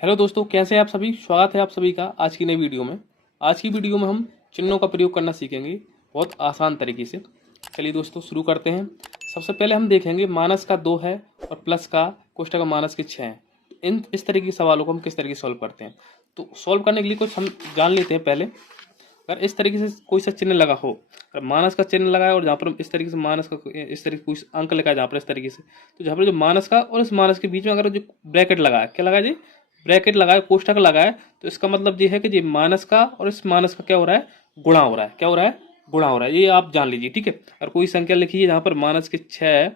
Hello दोस्तों, कैसे हैं आप सभी। स्वागत है आप सभी का आज की नई वीडियो में। आज की वीडियो में हम चिन्हों का प्रयोग करना सीखेंगे बहुत आसान तरीके से। चलिए दोस्तों शुरू करते हैं। सबसे पहले हम देखेंगे माइनस का 2 है और प्लस का कोष्ठक का माइनस के 6 हैं। इस तरीके के सवालों को हम किस तरीके से सॉल्व करते हैं, तो सॉल्व करने के लिए कुछ हम जान लेते हैं पहले। अगर इस तरीके से कोई सा चिन्ह लगा हो, अगर माइनस का चिन्ह लगा है और जहाँ पर इस तरीके से माइनस का इस तरीके कोई अंक लगा है जहाँ पर इस तरीके से, तो जहाँ पर जो माइनस का और इस माइनस के बीच में अगर जो ब्रैकेट लगा है, क्या लगा है जी, ब्रैकेट लगा है, कोष्ठक लगा है, तो इसका मतलब ये है कि ये माइनस का और इस माइनस का क्या हो रहा है, गुणा हो रहा है। क्या हो रहा है, गुणा हो रहा है। ये आप जान लीजिए, ठीक है। और कोई संख्या लिखिए जहाँ पर माइनस के 6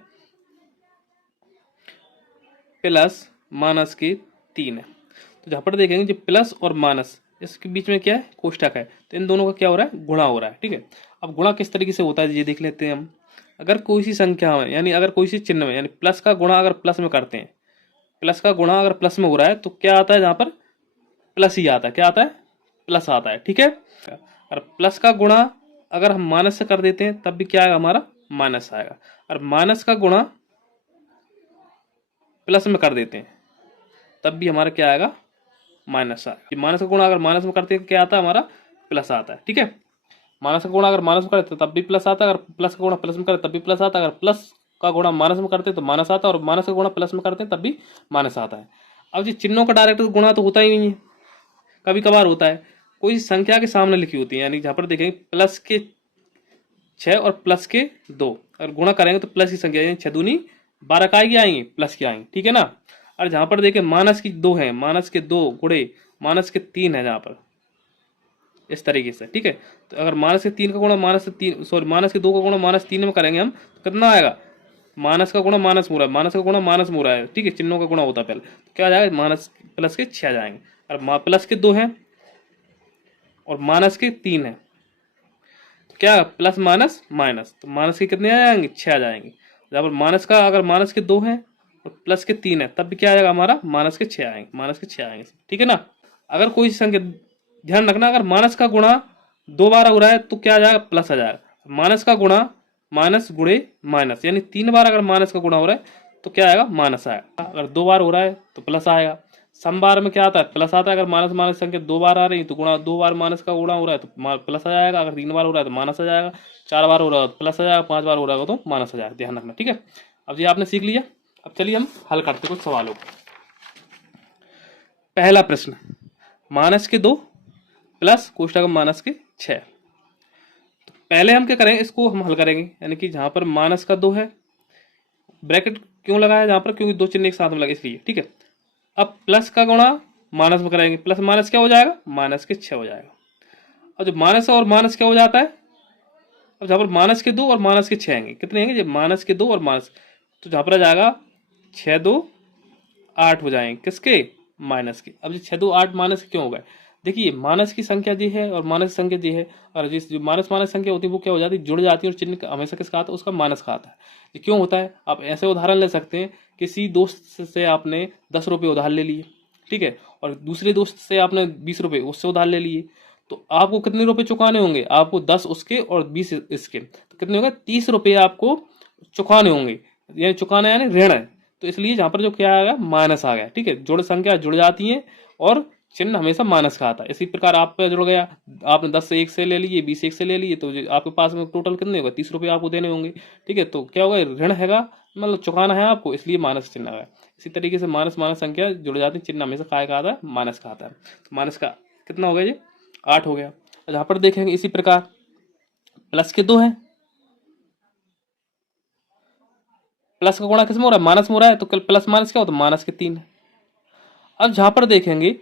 प्लस माइनस के 3 है, तो जहाँ पर देखेंगे जो प्लस और माइनस इसके बीच में क्या है, कोष्ठक है, तो इन दोनों का क्या हो रहा है, गुणा हो रहा है। ठीक है। अब गुणा किस तरीके से होता है ये देख लेते हैं हम। अगर कोई सी संख्या में, यानी अगर कोई सी चिन्ह में, यानी प्लस का गुणा अगर प्लस में करते हैं, प्लस का गुणा अगर प्लस में हो रहा है तो क्या आता है, जहाँ पर प्लस ही आता है। क्या आता है, प्लस आता है। ठीक है। और प्लस का गुणा अगर हम माइनस से कर देते हैं तब भी क्या आएगा, हमारा माइनस आएगा। और माइनस का गुणा प्लस में कर देते हैं तब भी हमारा क्या आएगा, माइनस आएगा। माइनस का गुणा अगर माइनस में करते हैं क्या आता है, हमारा प्लस आता है। ठीक है। माइनस का गुणा अगर माइनस में करते तब भी प्लस आता है, अगर प्लस का गुणा प्लस में करते तब भी प्लस आता है, अगर प्लस का गुणा माइनस में करते तो माइनस आता है, और माइनस का गुणा प्लस में करते हैं तब भी माइनस आता है। अब जी चिन्हों का डायरेक्ट गुणा तो होता ही नहीं है, कभी कभार होता है। कोई संख्या के सामने लिखी होती है, यानी जहां पर देखेंगे प्लस के 6 और प्लस के 2, अगर गुणा करेंगे तो प्लस की संख्या यानी 6 दूनी 12 का आएगी, आएंगे प्लस की आएंगे। ठीक है ना। और जहां पर देखें माइनस की 2 है, माइनस के 2 गुणे माइनस के 3 है जहां पर इस तरीके से। ठीक है। तो अगर माइनस के 3 का गुणा माइनस से 3, सॉरी माइनस के 2 का गुणा माइनस 3 में करेंगे हम, तो कितना आएगा, माइनस का गुणा माइनस में हो रहा है, माइनस का गुणा माइनस में हो रहा है। ठीक है। चिन्हों का गुणा होता है पहले, तो क्या आ जाएगा, माइनस प्लस के 6 आ जाएंगे। और प्लस के 2 है और माइनस के 3 है, तो क्या प्लस माइनस माइनस, तो माइनस के कितने आ जाएंगे, 6 आ जाएंगे। जहाँ पर माइनस का अगर माइनस के 2 है और प्लस के 3 है तब भी क्या आ जाएगा, हमारा माइनस के 6 आएंगे, माइनस के 6 आएंगे। ठीक है ना। अगर कोई संख्या, ध्यान रखना, अगर माइनस का गुणा 2 बार हो रहा है तो क्या आ जाएगा, प्लस आ जाएगा। माइनस का गुणा माइनस गुणे माइनस, यानी 3 बार अगर माइनस का गुणा हो रहा है तो क्या आएगा, माइनस आएगा। अगर 2 बार हो रहा है तो प्लस आएगा। सम बार में क्या आता है, प्लस आता है। अगर माइनस माइनस संख्या 2 बार आ रही है तो गुणा, 2 बार माइनस का गुणा हो रहा है तो प्लस आ जाएगा। अगर 3 बार हो रहा है तो माइनस आ जाएगा, 4 बार हो रहा है तो प्लस आ जाएगा, 5 बार हो रहा है तो माइनस आ जाएगा। ध्यान रखना। ठीक है। अब ये आपने सीख लिया। अब चलिए हम हल करते कुछ सवालों को। पहला प्रश्न, माइनस के 2 प्लस कोष्ठक माइनस के 6। तो पहले हम क्या करेंगे, इसको हम हल करेंगे। यानी कि जहां पर माइनस का 2 है, ब्रैकेट क्यों लगाया जहां पर, क्योंकि 2 चिन्ह एक साथ में लगे इसलिए। ठीक है। अब प्लस का गुणा माइनस में करेंगे, प्लस माइनस क्या हो जाएगा, माइनस के 6 हो जाएगा। अब जब माइनस और माइनस क्या हो जाता है, अब जहां पर माइनस के 2 और माइनस के 6 आएंगे, कितने आएंगे, जब माइनस के 2 और माइनस, तो जहां पर आ जाएगा 6 2 8 हो जाएंगे, किसके, माइनस के। अब 6 2 8 माइनस के क्यों हो गए, देखिए माइनस की संख्या जी है और माइनस की संख्या जी है, और जिस जो माइनस माइनस संख्या होती है वो क्या हो जाती है, जुड़ जाती है, और चिन्ह हमेशा किसका आता है, उसका माइनस का आता है। ये क्यों होता है, आप ऐसे उदाहरण ले सकते हैं, किसी दोस्त से आपने 10 रुपये उधार ले लिए, ठीक है, और दूसरे दोस्त से आपने 20 रुपये उससे उधार ले लिए, तो आपको कितने रुपए चुकाने होंगे, आपको 10 उसके और 20 इसके, तो कितने होंगे, 30 रुपये आपको चुकाने होंगे। यानी चुकाना यानी ऋण है, तो इसलिए जहां पर जो क्या आ गया, माइनस आ गया। ठीक है। जुड़ संख्या जुड़ जाती है और चिन्ह हमेशा माइनस का आता है। इसी प्रकार आप पे जुड़ गया, आपने 10 से 1 से ले लिए, 20 से 1 से ले लिए, तो आपके पास में टोटल कितने होगा, 30 रुपये आपको देने होंगे। ठीक है। तो क्या होगा, ऋण हैगा, मतलब चुकाना है आपको, इसलिए माइनस चिन्ह आया। इसी तरीके से माइनस माइनस संख्या जुड़ जाती है, चिन्ह हमेशा काय का आता है, माइनस का आता है। तो माइनस का कितना हो गया, ये 8 हो गया। जहां पर देखेंगे इसी प्रकार प्लस के 2 है, प्लस का गुणा किस में हो रहा है, माइनस में हो रहा है, तो कल प्लस माइनस क्या होता है, माइनस के 3 है। अब जहां पर देखेंगे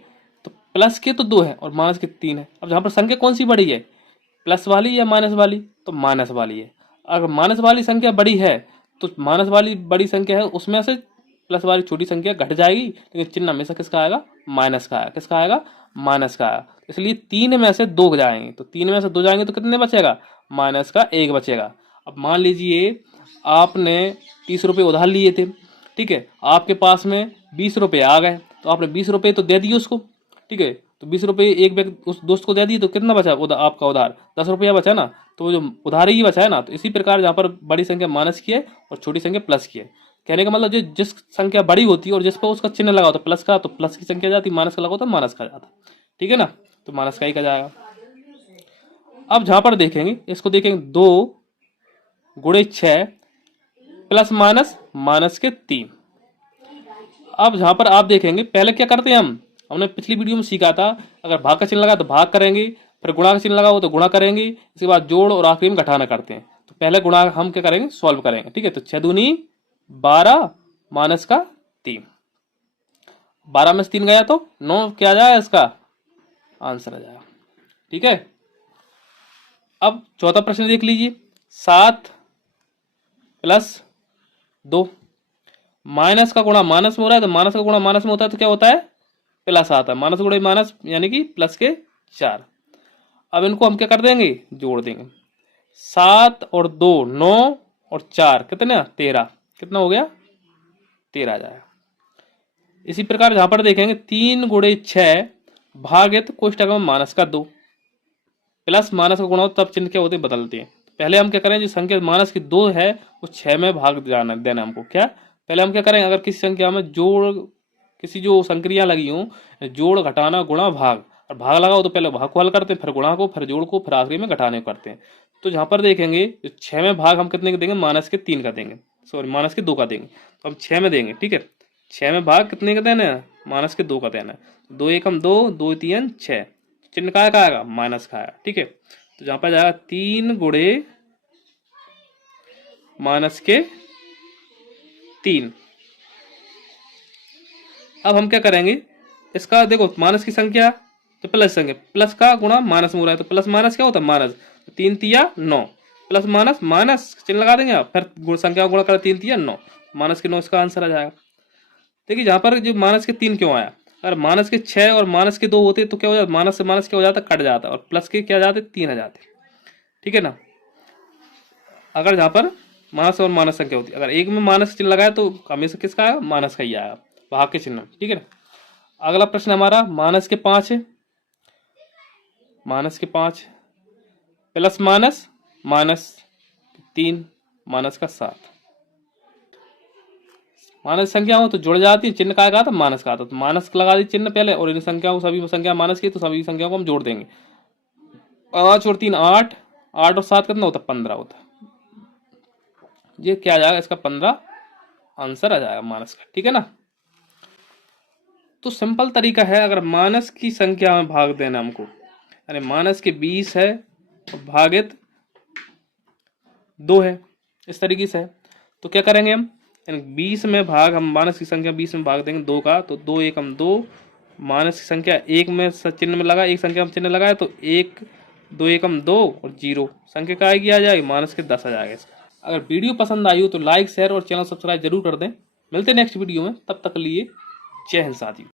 तो प्लस के तो 2 है और माइनस के 3 है। अब जहां पर संख्या कौन सी बड़ी है, प्लस वाली या माइनस वाली, तो माइनस वाली है। अगर माइनस वाली संख्या बड़ी है तो माइनस वाली बड़ी संख्या है उसमें से प्लस वाली छोटी संख्या घट जाएगी, लेकिन चिन्ह हमेशा किसका आएगा, माइनस का आएगा। किसका आएगा, माइनस का आएगा। इसलिए 3 में से 2 जाएंगे, तो 3 में से 2 जाएंगे तो कितने बचेगा, माइनस का 1 बचेगा। अब मान लीजिए आपने 30 रुपये उधार लिए थे, ठीक है, आपके पास में 20 रुपये आ गए, तो आपने 20 रुपये तो दे दिए उसको, ठीक है, तो 20 रुपये एक व्यक्ति उस दोस्त को दे दिए, तो कितना बचा आपका उधार, 10 रुपया बचा ना, तो जो उधार ही बचा है ना। तो इसी प्रकार जहाँ पर बड़ी संख्या माइनस की है और छोटी संख्या प्लस की है, कहने का मतलब जो जिस संख्या बड़ी होती है और जिस पर उसका चिन्ह लगा होता है प्लस का, तो प्लस की संख्या जाती, माइनस का लगा होता है माइनस का जाता। ठीक है ना, तो माइनस का ही का जाएगा। अब जहां पर देखेंगे इसको देखेंगे 2 गुणे 6 प्लस माइनस माइनस के 3। अब जहां पर आप देखेंगे पहले क्या करते हैं हमने पिछली वीडियो में सीखा था, अगर भाग का चिन्ह लगा तो भाग करेंगे, फिर गुणा का चिन्ह लगा हो तो गुणा करेंगे, इसके बाद जोड़ और आखिरी में घटाना करते हैं। तो पहले गुणा हम क्या करेंगे, सॉल्व करेंगे। ठीक है, तो 6 दूनी 12 माइनस का 3, 12 में से 3 गया तो 9 क्या आ जाएगा, इसका आंसर आ जाएगा। ठीक है, अब चौथा प्रश्न देख लीजिए, 7 प्लस 2, माइनस का गुणा माइनस में हो रहा है तो माइनस का गुणा माइनस में होता है तो क्या होता है, प्लस आता है। माइनस गुणा माइनस यानी कि प्लस के 4। अब इनको हम क्या कर देंगे, जोड़ देंगे। 7 और 2 9 और 4 कितना 13, कितना हो गया 13 आ जाएगा। इसी प्रकार जहां पर देखेंगे 3 गुणे 6 भागित कोष्टक में माइनस का 2 प्लस माइनस का गुणा हो तब चिन्ह क्या होते बदलते हैं। पहले हम क्या करें, जो संख्या माइनस की 2 है वो 6 में भाग देना हमको। क्या पहले हम क्या करें, अगर किसी संख्या में जोड़, किसी जो संक्रिया लगी हो, जोड़ घटाना गुणा भाग, और भाग लगा हो तो पहले भाग को हल करते हैं, फिर गुणा को, फिर जोड़ को, फिर आखिरी में घटाने को करते हैं। तो जहां पर देखेंगे 6 में भाग हम कितने का देंगे, माइनस के 3 का देंगे, सॉरी माइनस के 2 का देंगे। तो हम 6 में देंगे। ठीक है, 6 में भाग कितने का देना है, माइनस के 2 का देना है। 2 एकम 2, 2 3 6, चिन्ह का आएगा माइनस का आएगा। ठीक है, तो जहां पर जाएगा 3 गुणे माइनस के 3। अब हम क्या करेंगे, इसका देखो माइनस की संख्या तो प्लस संख्या, प्लस का गुणा माइनस में हो रहा है तो प्लस माइनस क्या होता है माइनस, 3 तिया 9, प्लस माइनस माइनस चिन्ह लगा देंगे आप, फिर संख्या गुणा कर 3 तिया 9, माइनस के 9 इसका आंसर आ जाएगा। देखिए जहां पर जो माइनस के 3 क्यों आया, अगर माइनस के 6 और माइनस के 2 होते तो क्या हो जाता, माइनस से माइनस क्या हो जाता, कट जाता, और प्लस के क्या जाते 3 आ जाते। ठीक है ना, अगर जहां पर माइनस और माइनस संख्या होती, अगर एक में माइनस चिन्ह लगाया तो हमेशा किसका आएगा, माइनस का ही आएगा, भाग के चिन्ह। ठीक है ना, अगला प्रश्न हमारा माइनस के 5 है, माइनस के 5 प्लस माइनस माइनस 3 माइनस का 7। माइनस संख्या हो तो जुड़ जाती है, चिन्ह का आता माइनस का आता, तो माइनस लगा दी चिन्ह पहले, और इन संख्याओं सभी संख्या माइनस की तो सभी संख्याओं को हम जोड़ देंगे। 5 और 3 8, 8 और 7 कितना होता है 15 होता है। ये क्या आ जाएगा, इसका 15 आंसर आ जाएगा माइनस का। ठीक है ना, तो सिंपल तरीका है, अगर माइनस की संख्या में भाग देना हमको, यानी माइनस के 20 है और भागित 2 है, इस तरीके से है। तो क्या करेंगे हम, 20 में भाग, हम माइनस की संख्या 20 में भाग देंगे 2 का, तो 2 एकम 2, माइनस की संख्या 1 में चिन्ह में लगा, एक संख्या में चिन्ह लगाए तो 1, 2 एकम 2 और 0 संख्या का आएगी, आ जाएगी माइनस के 10 आ जाएगा इसका। अगर वीडियो पसंद आई हो तो लाइक शेयर और चैनल सब्सक्राइब जरूर कर दें। मिलते हैं नेक्स्ट वीडियो में, तब तक के लिए जय हिंद साथियों।